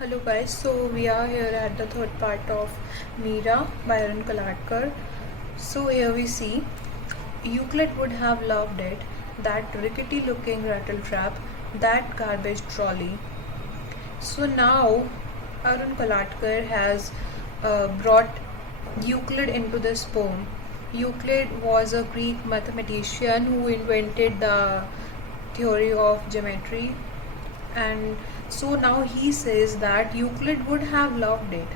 Hello guys, so we are here at the third part of Meera by Arun Kolatkar. So here we see Euclid would have loved it, that rickety looking rattle trap, that garbage trolley. So now Arun Kolatkar has brought Euclid into this poem. Euclid was a Greek mathematician who invented the theory of geometry, and so now he says that Euclid would have loved it.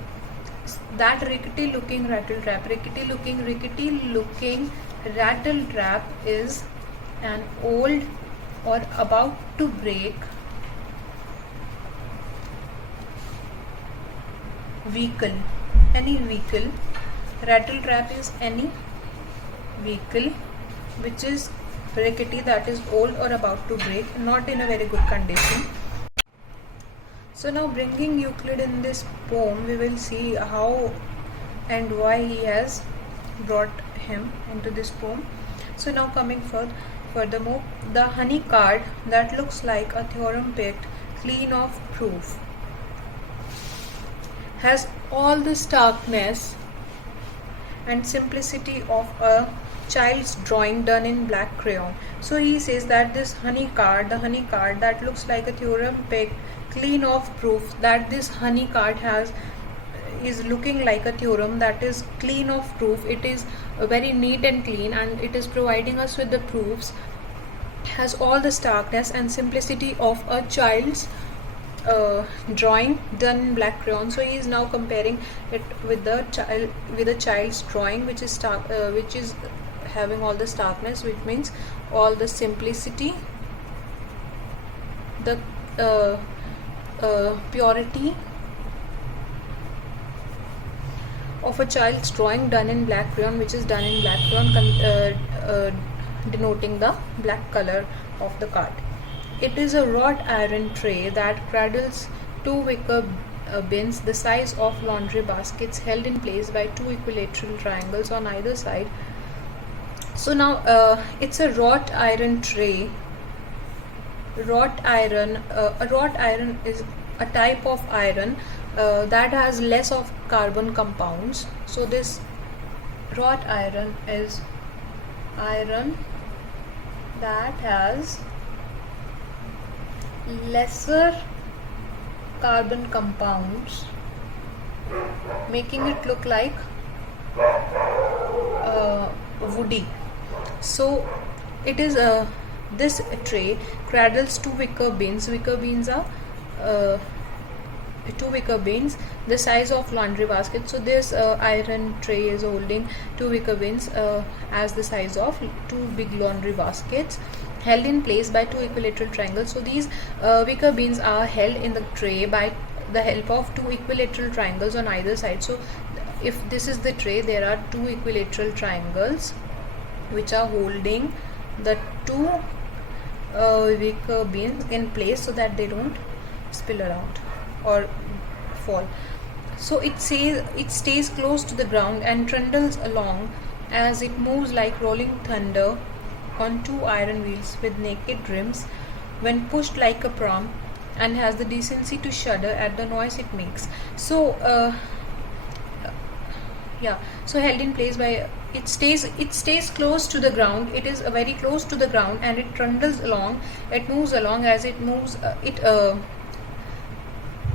That rickety looking rattle trap, rickety looking rattle trap is an old or about to break vehicle. Any vehicle. Rattle trap is any vehicle which is rickety, that is old or about to break, not in a very good condition. So now bringing Euclid in this poem, we will see how and why he has brought him into this poem. So now coming furthermore, the honey card that looks like a theorem picked clean of proof has all the starkness and simplicity of a child's drawing done in black crayon. So he says that this honey card, the honey card that looks like a theorem picked clean of proof, that this honey card is looking like a theorem that is clean of proof. It is very neat and clean, and it is providing us with the proofs, has all the starkness and simplicity of a child's drawing done in black crayon. So he is now comparing it with a child's drawing, which is having all the starkness, which means all the simplicity, the purity of a child's drawing done in black crayon, which is done in black crayon, denoting the black color of the card. It is a wrought iron tray that cradles two wicker bins the size of laundry baskets, held in place by two equilateral triangles on either side. So now it's a wrought iron tray. A wrought iron is a type of iron that has less of carbon compounds. So this wrought iron is iron that has lesser carbon compounds, making it look like woody. So it is this tray cradles two wicker bins. Wicker bins are two wicker bins the size of laundry basket. So this iron tray is holding two wicker bins as the size of two big laundry baskets, held in place by two equilateral triangles. So these wicker bins are held in the tray by the help of two equilateral triangles on either side. So if this is the tray, there are two equilateral triangles which are holding the two wicker bins in place so that they don't spill around or fall. So it stays close to the ground and trundles along as it moves like rolling thunder on two iron wheels with naked rims when pushed like a pram, and has the decency to shudder at the noise it makes. So so held in place by it stays close to the ground. It is very close to the ground, and it trundles along, it moves along as it moves,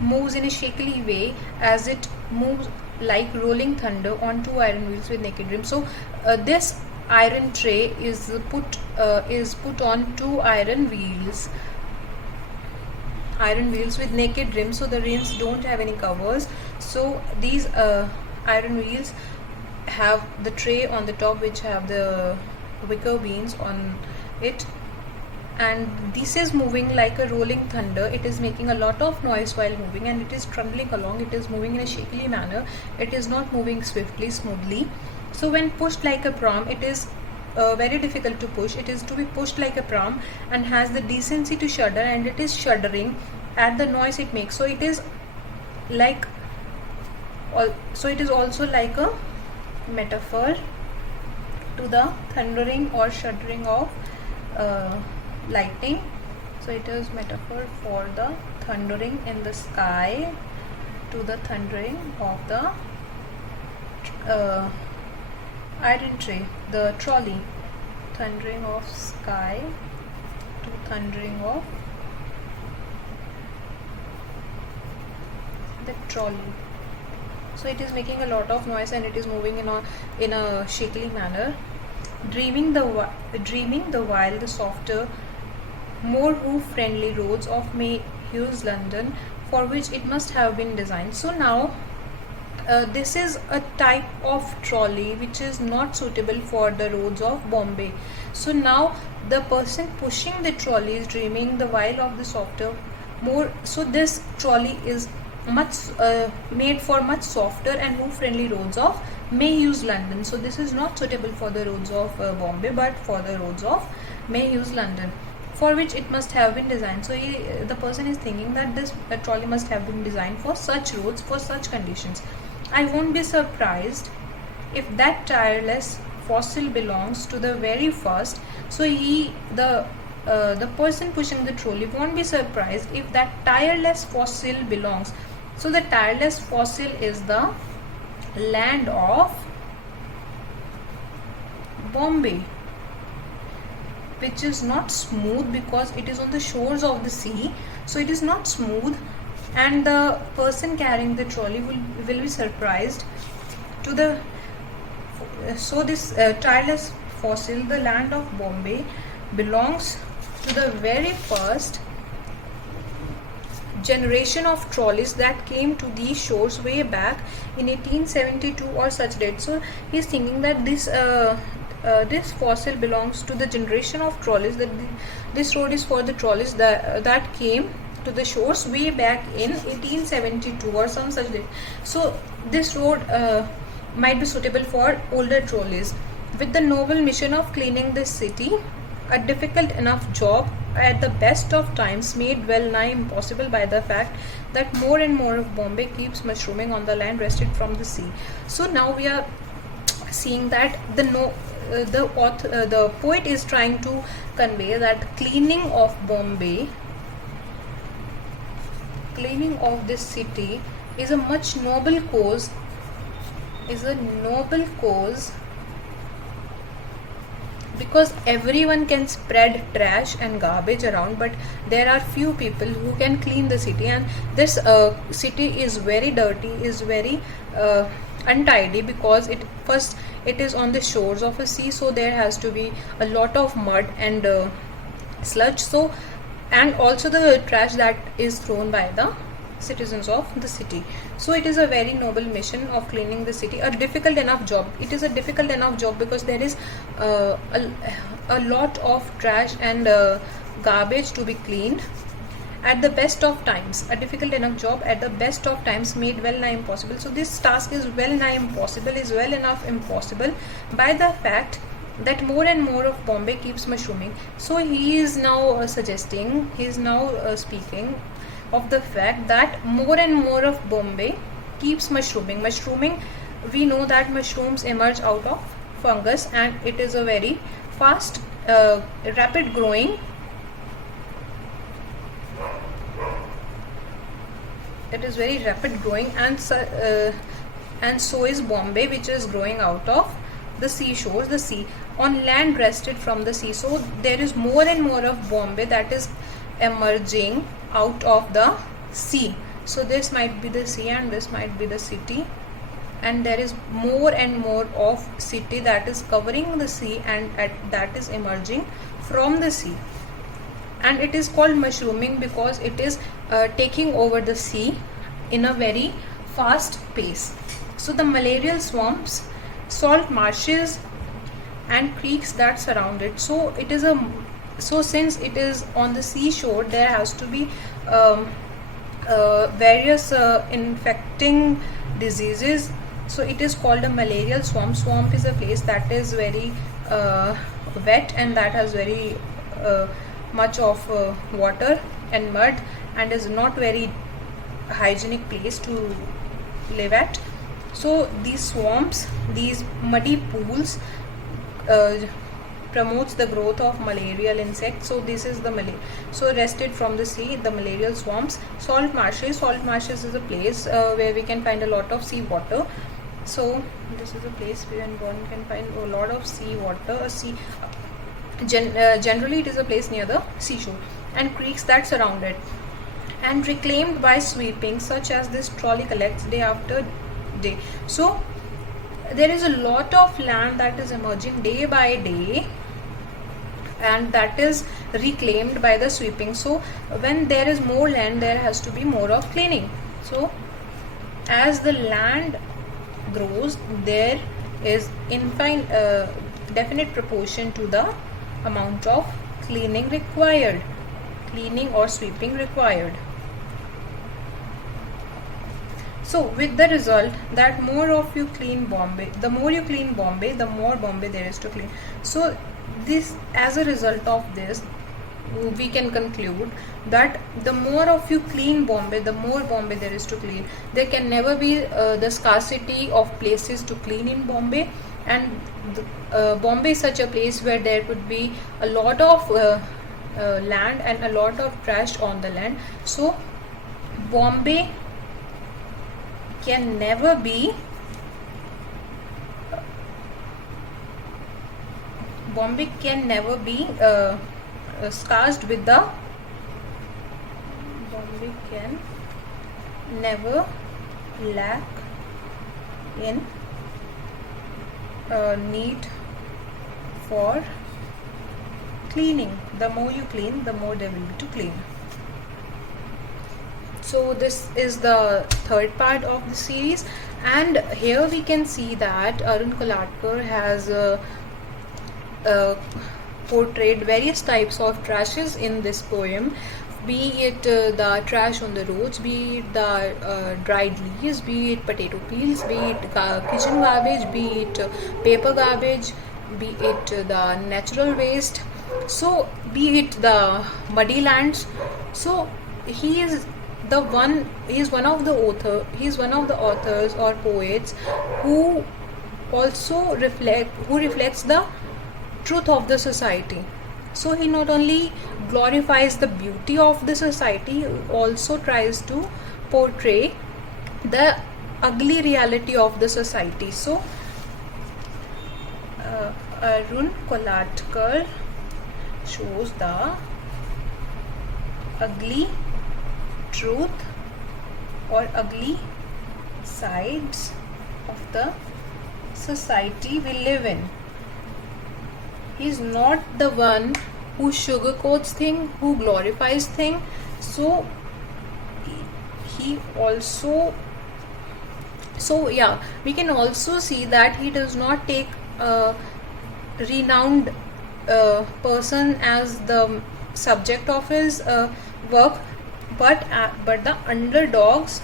moves in a shakily way as it moves like rolling thunder on two iron wheels with naked rims. So this iron tray is put on two iron wheels with naked rims. So the rims don't have any covers. So these iron wheels have the tray on the top, which have the wicker beans on it, and this is moving like a rolling thunder. It is making a lot of noise while moving, and it is trundling along. It is moving in a shakily manner. It is not moving swiftly, smoothly. So when pushed like a pram, it is very difficult to push. It is to be pushed like a pram and has the decency to shudder, and it is shuddering at the noise it makes. So it is like, so it is also like a metaphor to the thundering or shuddering of lightning. So it is metaphor for the thundering in the sky to the thundering of the iron tray, the trolley. Thundering of sky to thundering of the trolley. So it is making a lot of noise and it is moving in a shakily manner. Dreaming the while the softer, more roof-friendly roads of Mayhew's London, for which it must have been designed. So now this is a type of trolley which is not suitable for the roads of Bombay. So now the person pushing the trolley is dreaming the while of the softer, more. So this trolley is much made for much softer and more friendly roads of Mayhew's London. So this is not suitable for the roads of Bombay, but for the roads of Mayhew's London, for which it must have been designed. So the person is thinking that this trolley must have been designed for such roads, for such conditions. I won't be surprised if that tireless fossil belongs to the very first. So the person pushing the trolley won't be surprised if that tireless fossil belongs. So the tireless fossil is the land of Bombay, which is not smooth because it is on the shores of the sea. So it is not smooth, and the person carrying the trolley will be surprised to the. So this tireless fossil, the land of Bombay, belongs to the very first generation of trolleys that came to these shores way back in 1872 or such date. So he is thinking that this fossil belongs to the generation of trolleys, that this road is for the trolleys that came to the shores way back in 1872 or some such date. So this road might be suitable for older trolleys. With the noble mission of cleaning this city, a difficult enough job at the best of times, made well nigh impossible by the fact that more and more of Bombay keeps mushrooming on the land wrested from the sea. So now we are seeing that the poet is trying to convey that cleaning of Bombay, cleaning of this city, is a much noble cause, because everyone can spread trash and garbage around, but there are few people who can clean the city, and this city is very dirty, is very untidy, because it is on the shores of a sea. So there has to be a lot of mud and sludge, so, and also the trash that is thrown by the citizens of the city. So it is a very noble mission of cleaning the city, a difficult enough job. It is a difficult enough job because there is a lot of trash and garbage to be cleaned at the best of times. A difficult enough job at the best of times, made well nigh impossible. So this task is well nigh impossible, is well enough impossible by the fact that more and more of Bombay keeps mushrooming. So he is now suggesting, he is now speaking of the fact that more and more of Bombay keeps mushrooming. We know that mushrooms emerge out of fungus, and it is a very fast, rapid growing. It is very rapid growing, and so is Bombay, which is growing out of the seashores, the sea, on land wrested from the sea. So there is more and more of Bombay that is emerging out of the sea. So this might be the sea and this might be the city, and there is more and more of city that is covering the sea and that is emerging from the sea, and it is called mushrooming because it is taking over the sea in a very fast pace. So the malarial swamps, salt marshes and creeks that surround it. So it is so since it is on the seashore, there has to be various infecting diseases. So it is called a malarial swamp. Swamp is a place that is very wet and that has very much of water and mud, and is not very hygienic place to live at. So these swamps, these muddy pools promotes the growth of malarial insects. So this is the so wrested from the sea, the malarial swarms. Salt marshes. Salt marshes is a place where we can find a lot of sea water. So this is a place where one can find a lot of sea water. Generally it is a place near the seashore, and creeks that surround it, and reclaimed by sweeping, such as this trolley collects day after day. So there is a lot of land that is emerging day by day, and that is reclaimed by the sweeping. So when there is more land, there has to be more of cleaning. So as the land grows, there is definite proportion to the amount of cleaning required, cleaning or sweeping required. So with the result that more of you clean Bombay, the more you clean Bombay, the more Bombay there is to clean. So this, as a result of this, we can conclude that the more of you clean Bombay, the more Bombay there is to clean. There can never be the scarcity of places to clean in Bombay, and Bombay is such a place where there could be a lot of land and a lot of trash on the land. So Bombay can never be scarced with the Bombay can never lack in need for cleaning. The more you clean, the more there will be to clean. So this is the third part of the series, and here we can see that Arun Kolatkar has portrayed various types of trashes in this poem, be it the trash on the roads, be it the dried leaves, be it potato peels, be it kitchen garbage, be it paper garbage, be it the natural waste, so be it the muddy lands. So he is one of the authors or poets who also reflects the truth of the society. So he not only glorifies the beauty of the society, he also tries to portray the ugly reality of the society. So Arun Kolatkar shows the ugly truth or ugly sides of the society we live in. He's not the one who sugarcoats thing, who glorifies thing. So he also, we can also see that he does not take a renowned person as the subject of his work, but the underdogs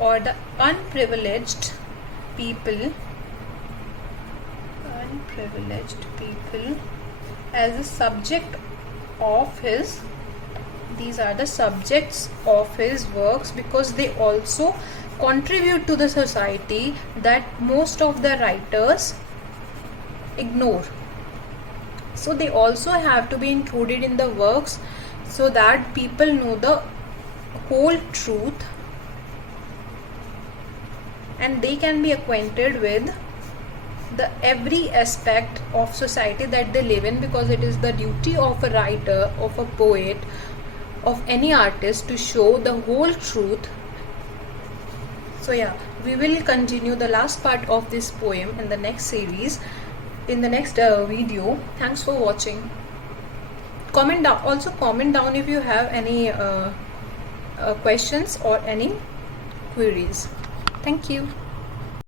or the unprivileged people as a subject of his. These are the subjects of his works, because they also contribute to the society that most of the writers ignore. So they also have to be included in the works, so that people know the whole truth and they can be acquainted with the every aspect of society that they live in, because it is the duty of a writer, of a poet, of any artist to show the whole truth. So we will continue the last part of this poem in the next series, in the next video. Thanks for watching. Comment down if you have any questions or any queries. Thank you.